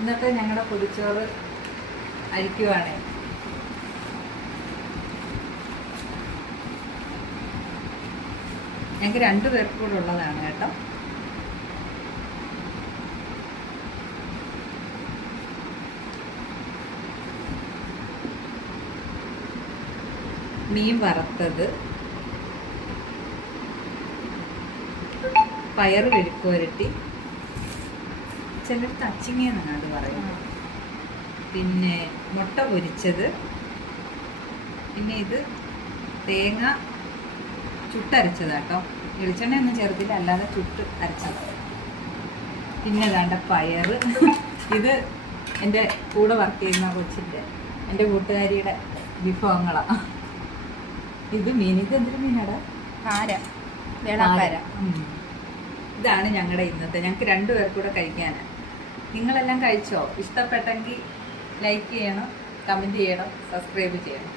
ഇന്നത്തെ ഞങ്ങളുടെ പൊതിച്ചോറ് അരിക്കുവാണ്. ഞങ്ങൾക്ക് 2 പേർക്ക് കൂടെ ഉള്ളതാണ് കേട്ടോ. മീൻ വറുത്തത്, പയറ് വെഴുക്ക് വരട്ടി, ചിലർ തച്ചിങ്ങയെന്നാണ് അത് പറയുന്നത്, പിന്നെ മുട്ട പൊരിച്ചത്, പിന്നെ ഇത് തേങ്ങ ചുട്ടരച്ചതാട്ടോ. വെളിച്ചെണ്ണയൊന്നും ചേർത്തില്ല, അല്ലാതെ ചുട്ട് അരച്ചത്. പിന്നെ വേണ്ട പയറ്. ഇത് എൻ്റെ കൂടെ വർക്ക് ചെയ്യുന്ന കൊച്ചിൻ്റെ, എൻ്റെ കൂട്ടുകാരിയുടെ വിഭവങ്ങളാണ്. ഇത് മീൻ. ഇത് എന്തൊരു മീനാടാ? കാര, വേളാക്കാര. ഇതാണ് ഞങ്ങളുടെ ഇന്നത്തെ. ഞങ്ങൾക്ക് 2 പേർക്ക് കൂടെ കഴിക്കാനാണ്. നിങ്ങളെല്ലാം കഴിച്ചോ? ഇഷ്ടപ്പെട്ടെങ്കിൽ ലൈക്ക് ചെയ്യണം, കമൻറ്റ് ചെയ്യണം, സബ്സ്ക്രൈബ് ചെയ്യണം.